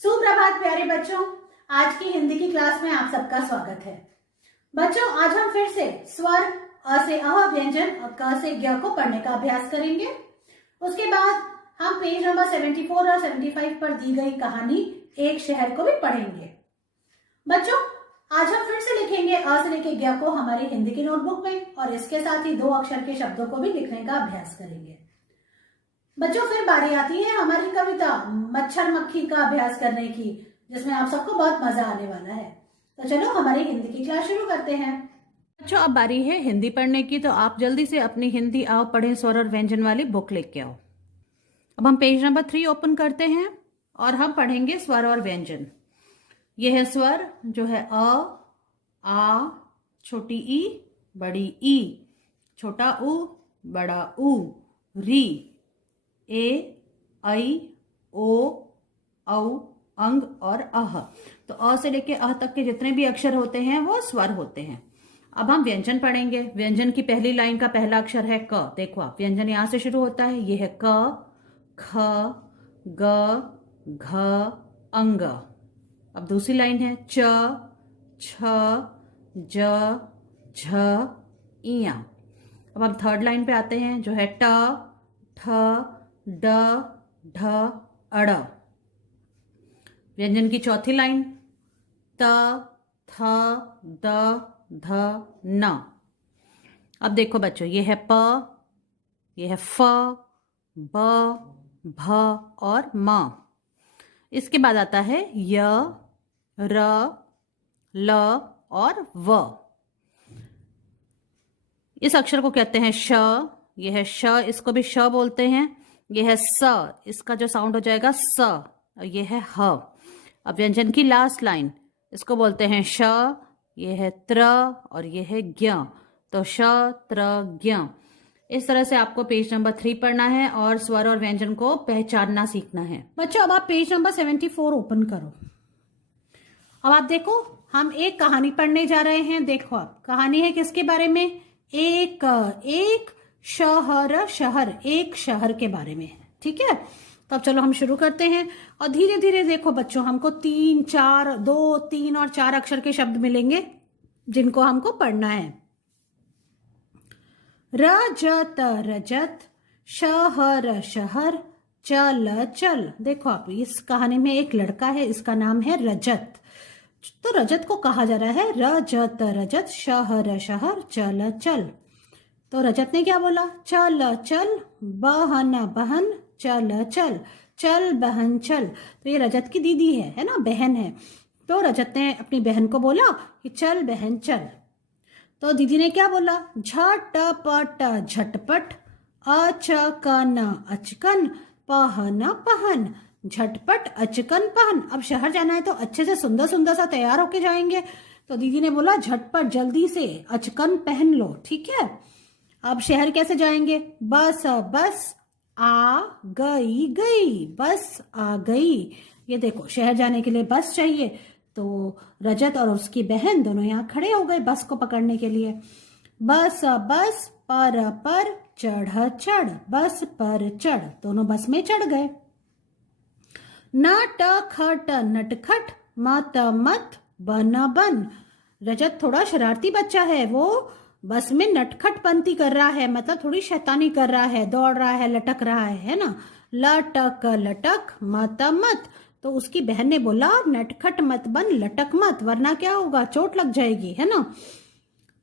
सुप्रभात प्यारे बच्चों, आज की हिंदी की क्लास में आप सबका स्वागत है। बच्चों, आज हम फिर से स्वर अ से अह व्यंजन और क से ज्ञ को पढ़ने का अभ्यास करेंगे। उसके बाद हम पेज नंबर 74 और 75 पर दी गई कहानी एक शहर को भी पढ़ेंगे। बच्चों, आज हम फिर से लिखेंगे अ से लेके ज्ञ को हमारी हिंदी की नोटबुक में और इसके साथ ही 2 अक्षर के शब्दों को भी लिखने का अभ्यास करेंगे। बच्चों, फिर बारी आती है हमारी कविता मच्छर मक्खी का अभ्यास करने की, जिसमें आप सबको बहुत मजा आने वाला है। तो चलो हमारी हिंदी की क्लास शुरू करते हैं। बच्चों, अब बारी है हिंदी पढ़ने की, तो आप जल्दी से अपनी हिंदी आओ पढ़ें स्वर और व्यंजन वाली बुक लेके आओ। अब हम पेज नंबर 3 ओपन करते हैं और हम पढ़ेंगे स्वर और व्यंजन। यह है स्वर जो है अ, आ, छोटी ई, बड़ी ई, छोटा उ, बड़ा उ, री, ए, ऐ, ओ, औ, अंग और अह। तो अ से लेके अह तक के जितने भी अक्षर होते हैं वो स्वर होते हैं। अब हम व्यंजन पढ़ेंगे। व्यंजन की पहली लाइन का पहला अक्षर है क। देखो आप, व्यंजन यहां से शुरू होता है। ये है क, ख, ग, घ, अंग। अब दूसरी लाइन है च, छ, ज, झ, इया। अब हम थर्ड लाइन पे आते हैं जो है ट, ठ, ड, ढ, अड़। व्यंजन की चौथी लाइन त, थ, द, ध, न। अब देखो बच्चों, ये है प, ये है फ, ब, भ और म। इसके बाद आता है य, र, ल और व। इस अक्षर को कहते हैं श। यह है श, इसको भी श बोलते हैं। यह है स, इसका जो साउंड हो जाएगा स, और यह है ह। अब व्यंजन की लास्ट लाइन, इसको बोलते हैं श, यह है त्र और यह है ज्ञ। तो श, त्र, ज्ञ। इस तरह से आपको पेज नंबर 3 पढ़ना है और स्वर और व्यंजन को पहचानना सीखना है। बच्चों, अब आप पेज नंबर 74 ओपन करो। अब आप देखो, हम एक कहानी पढ़ने जा रहे हैं। देखो आप, कहानी है किसके बारे में? एक शहर, शहर, एक शहर के बारे में है। ठीक है, तो अब चलो हम शुरू करते हैं। और धीरे धीरे देखो बच्चों, हमको 3, 4, 2, 3 और 4 अक्षर के शब्द मिलेंगे जिनको हमको पढ़ना है। रजत, रजत, शहर, शहर, चल, चल। देखो आप, इस कहानी में एक लड़का है, इसका नाम है रजत। तो रजत को कहा जा रहा है रजत, रजत, शहर, शहर, चल, चल। तो रजत ने क्या बोला? चल, चल, बहन, बहन, चल, चल, चल बहन चल। तो ये रजत की दीदी है ना, बहन है। तो रजत ने अपनी बहन को बोला कि चल बहन चल। तो दीदी ने क्या बोला? झटपट, झटपट, अचकन, अचकन, पहन, पहन। झटपट, अचकन, पहन। अब शहर जाना है तो अच्छे से सुंदर सुंदर सा तैयार होके जाएंगे। तो दीदी ने बोला झटपट, जल्दी से अचकन पहन लो। ठीक है, अब शहर कैसे जाएंगे? बस, बस आ गई, गई, बस आ गई। ये देखो, शहर जाने के लिए बस चाहिए। तो रजत और उसकी बहन दोनों यहाँ खड़े हो गए बस को पकड़ने के लिए। बस, बस, पर, चढ़, चढ़, बस पर चढ़। दोनों बस में चढ़ गए। नट खट, नटखट, मत मत, बन बन। रजत थोड़ा शरारती बच्चा है, वो बस में नटखट पंती कर रहा है, मतलब थोड़ी शैतानी कर रहा है, दौड़ रहा है, लटक रहा है ना। लटक, लटक, मत मत। तो उसकी बहन ने बोला नटखट मत बन, लटक मत, वरना क्या होगा? चोट लग जाएगी, है ना।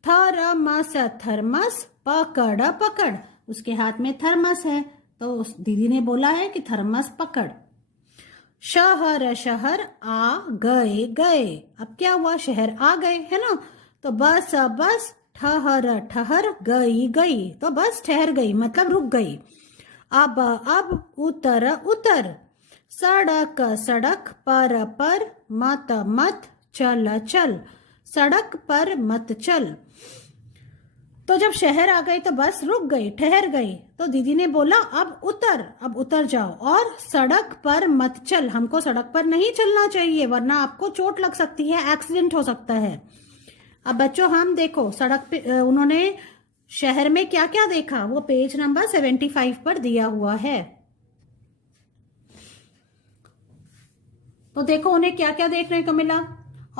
थर्मस, थर्मस, पकड़, पकड़। उसके हाथ में थर्मस है, तो उस दीदी ने बोला है कि थर्मस पकड़। शहर, शहर, आ गए, गए। अब क्या हुआ? शहर आ गए, है ना। तो बस, बस, ठहर, ठहर, गई, गई। तो बस ठहर गई, मतलब रुक गई। अब, उतर, उतर। सड़क, सड़क, पर, मत मत, चल, चल। सड़क पर मत चल। तो जब शहर आ गई तो बस रुक गई, ठहर गई। तो दीदी ने बोला अब उतर जाओ और सड़क पर मत चल। हमको सड़क पर नहीं चलना चाहिए, वरना आपको चोट लग सकती है, एक्सीडेंट हो सकता है। अब बच्चों, हम देखो सड़क पे उन्होंने शहर में क्या क्या देखा, वो पेज नंबर 75 पर दिया हुआ है। तो देखो उन्हें क्या क्या देखने को मिला।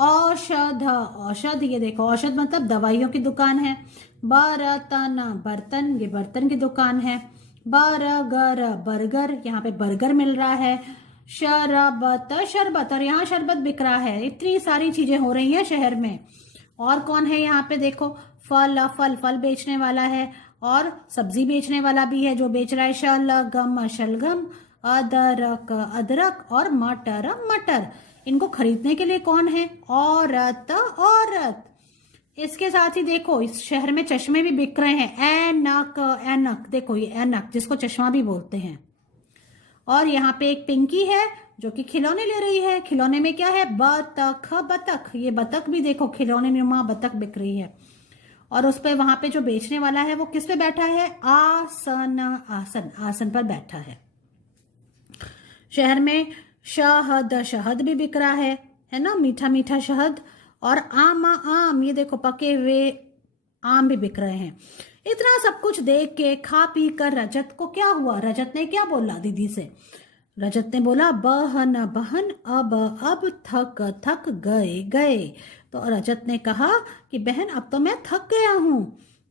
औषध, औषध, ये देखो औषध मतलब दवाइयों की दुकान है। बर्तन, बर्तन, ये बर्तन की दुकान है। बर्गर, बर्गर, यहाँ पे बर्गर मिल रहा है। शरबत, शरबत, और यहाँ शरबत बिक रहा है। इतनी सारी चीजें हो रही हैं शहर में। और कौन है यहाँ पे देखो, फल, फल, फल बेचने वाला है और सब्जी बेचने वाला भी है जो बेच रहा है शलगम, शलगम, अदरक, अदरक, और मटर, मटर। इनको खरीदने के लिए कौन है, औरत, औरत। इसके साथ ही देखो इस शहर में चश्मे भी बिक रहे हैं। ऐनक, ऐनक, देखो ये ऐनक जिसको चश्मा भी बोलते हैं। और यहाँ पे एक पिंकी है जो कि खिलौने ले रही है। खिलौने में क्या है, बतख, बतख, ये बतख भी देखो खिलौने नुमा बतख बिक रही है। और उस पे वहां पे जो बेचने वाला है वो किस पे बैठा है, आसन, आसन, आसन पर बैठा है। शहर में शहद, शहद भी बिक रहा है ना, मीठा मीठा शहद। और आम, आम, ये देखो पके हुए आम भी बिक रहे हैं। इतना सब कुछ देख के खा पी कर रजत को क्या हुआ, रजत ने क्या बोला दीदी से, रजत ने बोला बहन, बहन, अब थक थक गए गए। तो रजत ने कहा कि बहन अब तो मैं थक गया हूं।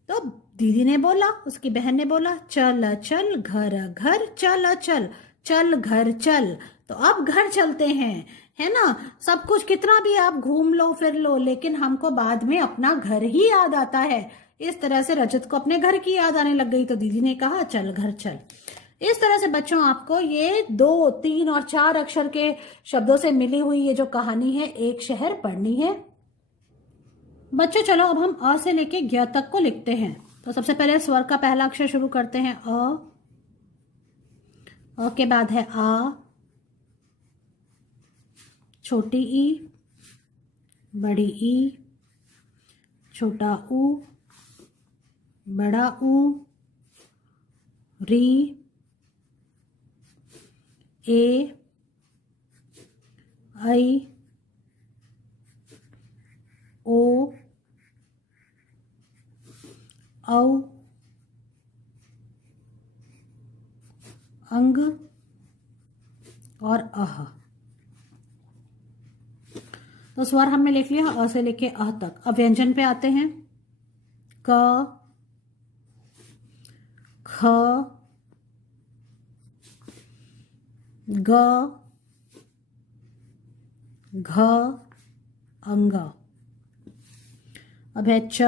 तो दीदी ने बोला, उसकी बहन ने बोला चल चल घर घर चल चल, चल घर चल। तो अब घर चलते हैं, है ना। सब कुछ कितना भी आप घूम लो फिर लो, लेकिन हमको बाद में अपना घर ही याद आता है। इस तरह से रजत को अपने घर की याद आने लग गई। तो दीदी ने कहा चल घर चल। इस तरह से बच्चों आपको ये 2, 3 और 4 अक्षर के शब्दों से मिली हुई ये जो कहानी है एक शहर पढ़नी है। बच्चों चलो अब हम अ से लेके ज्ञ तक को लिखते हैं। तो सबसे पहले स्वर का पहला अक्षर शुरू करते हैं अ के बाद है आ, छोटी ई, बड़ी ई, छोटा ऊ, बड़ा ऊ, री, ए, आई, ओ, औ, अंग और अह। तो स्वर हमने लिख लिया अ से लेके अह तक। अब व्यंजन पे आते हैं। क, ख, ग, घ, अंग। अब है च,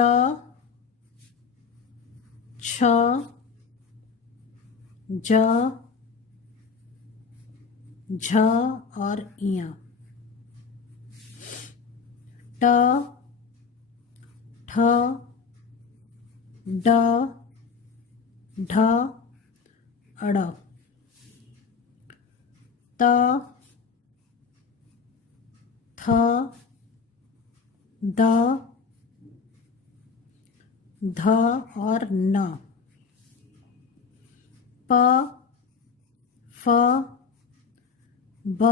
छ, ज, झ और इया। ट, ठ, ड, ढ, अड़। त, थ, द, ध और न। प, फ, ब,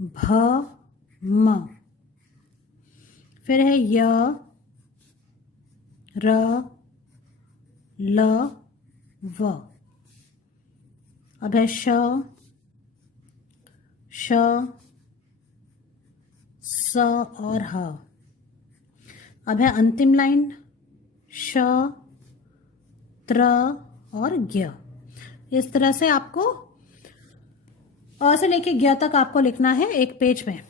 भ, म। फिर है य, र, ल, व। अब है श, श, स और ह। अब है अंतिम लाइन श, त्र और ज्ञ। इस तरह से आपको अ से लेके ज्ञ तक आपको लिखना है एक पेज में।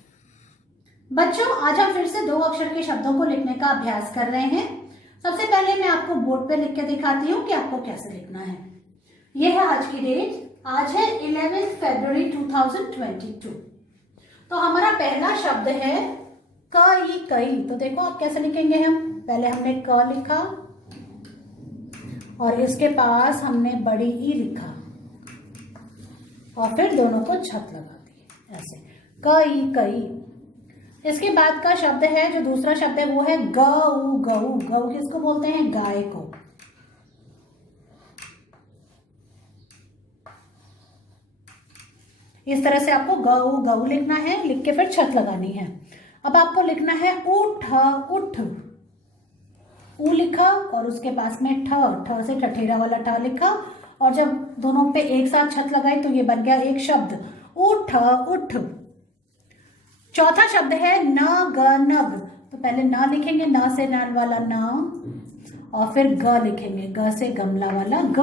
बच्चों आज हम फिर से 2 अक्षर के शब्दों को लिखने का अभ्यास कर रहे हैं। सबसे पहले मैं आपको बोर्ड पे लिख के दिखाती हूँ कि आपको कैसे लिखना है। यह है आज की डेट, आज है 11 फरवरी 2022। तो हमारा पहला शब्द है कई, कई। तो देखो आप कैसे लिखेंगे। हम पहले हमने क लिखा और इसके पास हमने बड़ी ई लिखा और फिर दोनों को छत लगा दी ऐसे, कई, कई। इसके बाद का शब्द है जो दूसरा शब्द है वो है गऊ, गऊ। गऊ किसको बोलते हैं, गाय को। इस तरह से आपको गऊ, गऊ लिखना है, लिख के फिर छत लगानी है। अब आपको लिखना है उठ, उठ। ऊ लिखा और उसके पास में ठ, ठ से ठठेरा वाला ठ लिखा और जब दोनों पे एक साथ छत लगाई तो ये बन गया एक शब्द उठ उठ। चौथा शब्द है न ग नग। तो पहले न लिखेंगे, न से नाल वाला न, और फिर ग लिखेंगे, ग से गमला वाला ग।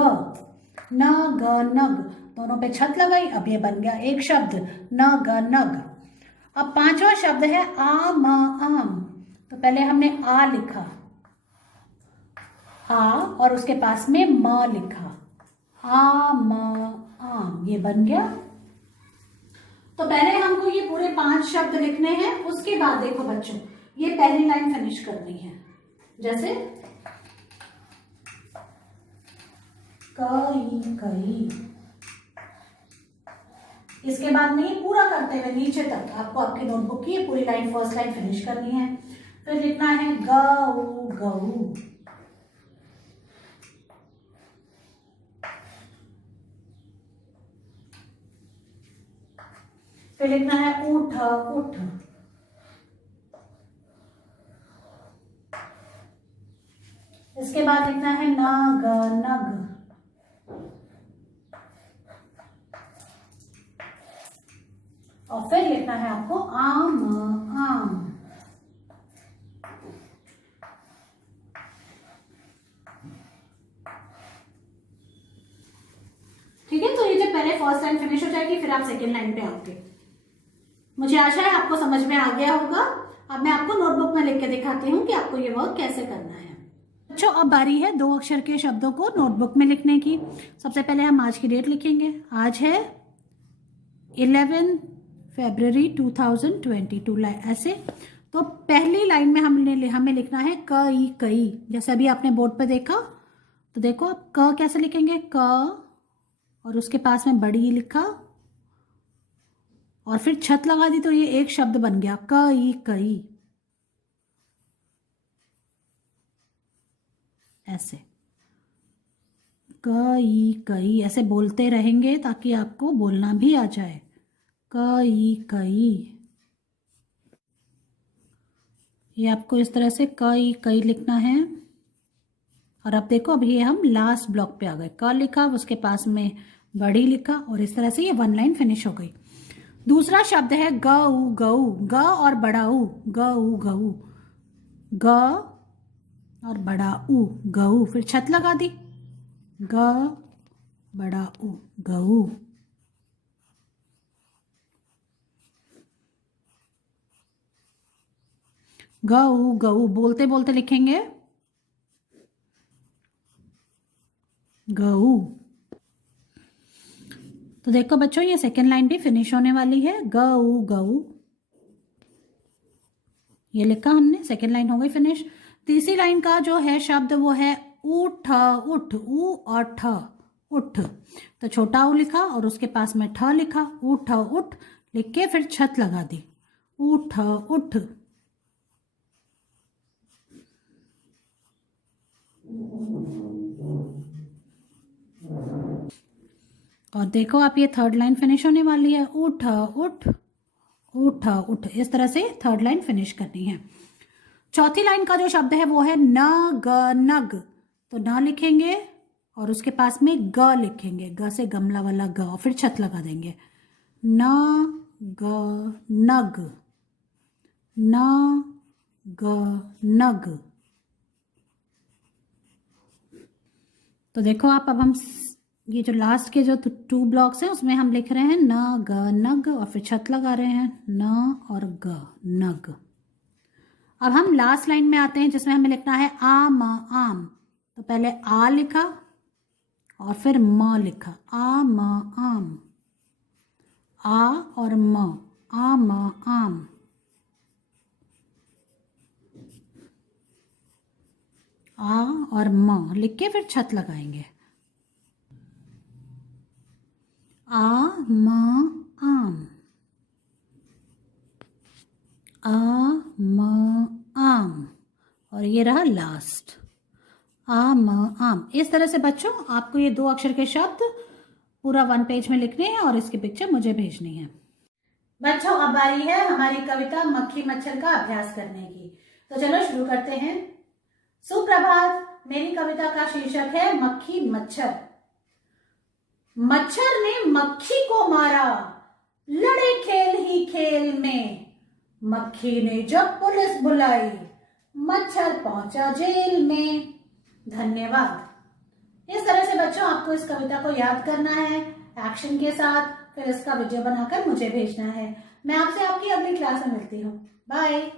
न ग नग, दोनों पे छत लगाई, अब ये बन गया एक शब्द न ग नग। अब पांचवा शब्द है आम आम। तो पहले हमने आ लिखा, आ, और उसके पास में म लिखा, आम आम, ये बन गया। तो पहले हमको ये पूरे 5 शब्द लिखने हैं, उसके बाद देखो बच्चों ये पहली लाइन फिनिश करनी है। जैसे कई कई, इसके बाद में ये पूरा करते हुए नीचे तक आपको आपकी नोटबुक की ये पूरी लाइन, फर्स्ट लाइन फिनिश करनी है। फिर लिखना है गऊ गऊ, फिर लिखना है उठ उठ, इसके बाद लिखना है नग नग, और फिर लिखना है आपको आम आम। ठीक है, तो ये जब पहले फर्स्ट लाइन फिनिश हो जाएगी फिर आप सेकेंड लाइन पे आओगे। मुझे आशा है आपको समझ में आ गया होगा। अब मैं आपको नोटबुक में लिख के दिखाती हूँ कि आपको ये वर्क कैसे करना है। बच्चों अब बारी है 2 अक्षर के शब्दों को नोटबुक में लिखने की। सबसे पहले हम आज की डेट लिखेंगे। आज है 11 फरवरी 2022, ऐसे। तो पहली लाइन में हमें लिखना है कई कई, जैसे अभी आपने बोर्ड पे देखा। तो देखो अब क कैसे लिखेंगे, क और उसके पास में बड़ी लिखा और फिर छत लगा दी, तो ये एक शब्द बन गया कई कई, ऐसे कई कई। ऐसे बोलते रहेंगे ताकि आपको बोलना भी आ जाए, कई कई। ये आपको इस तरह से कई कई लिखना है। और अब देखो अभी हम लास्ट ब्लॉक पे आ गए, क लिखा, उसके पास में बड़ी लिखा, और इस तरह से ये 1 लाइन फिनिश हो गई। दूसरा शब्द है गऊ गऊ, ग और बड़ा ऊ, गऊ गऊ, ग और बड़ा ऊ, गऊ, फिर छत लगा दी, ग बड़ा ऊ, गऊ। गऊ गऊ बोलते बोलते लिखेंगे, गऊ। तो देखो बच्चों ये सेकेंड लाइन भी फिनिश होने वाली है, गऊ गऊ, ये लिखा हमने, सेकेंड लाइन हो गई फिनिश। तीसरी लाइन का जो है शब्द वो है उठ उठ, ऊ और ठ, उठ। तो छोटा ऊ लिखा और उसके पास में ठ लिखा, उठ उठ लिख के फिर छत लगा दी, उठ उठ। और देखो आप ये थर्ड लाइन फिनिश होने वाली है, उठ उठ, उठ उठ, इस तरह से थर्ड लाइन फिनिश करनी है। चौथी लाइन का जो शब्द है वो है न ग नग। तो न लिखेंगे और उसके पास में ग लिखेंगे, ग से गमला वाला ग, और फिर छत लगा देंगे, न ग नग, न ग नग। तो देखो आप, अब हम ये जो लास्ट के जो 2 ब्लॉक्स हैं उसमें हम लिख रहे हैं न ग नग, और फिर छत लगा रहे हैं, न और ग नग। अब हम लास्ट लाइन में आते हैं जिसमें हमें लिखना है आम आम। तो पहले आ लिखा और फिर म लिखा, आम आम, आ और म, आम आम। आ और म लिख के फिर छत लगाएंगे, आ म आम, आ म आम, और ये रहा लास्ट, आम आम। इस तरह से बच्चों आपको ये 2 अक्षर के शब्द पूरा 1 पेज में लिखने हैं और इसकी पिक्चर मुझे भेजनी है। बच्चों अब बारी है हमारी कविता मक्खी मच्छर का अभ्यास करने की। तो चलो शुरू करते हैं। सुप्रभात, मेरी कविता का शीर्षक है मक्खी मच्छर। मच्छर ने मक्खी को मारा, लड़े खेल ही खेल में, मक्खी ने जब पुलिस बुलाई, मच्छर पहुंचा जेल में। धन्यवाद। इस तरह से बच्चों आपको इस कविता को याद करना है एक्शन के साथ, फिर इसका वीडियो बनाकर मुझे भेजना है। मैं आपसे आपकी अगली क्लास में मिलती हूँ। बाय।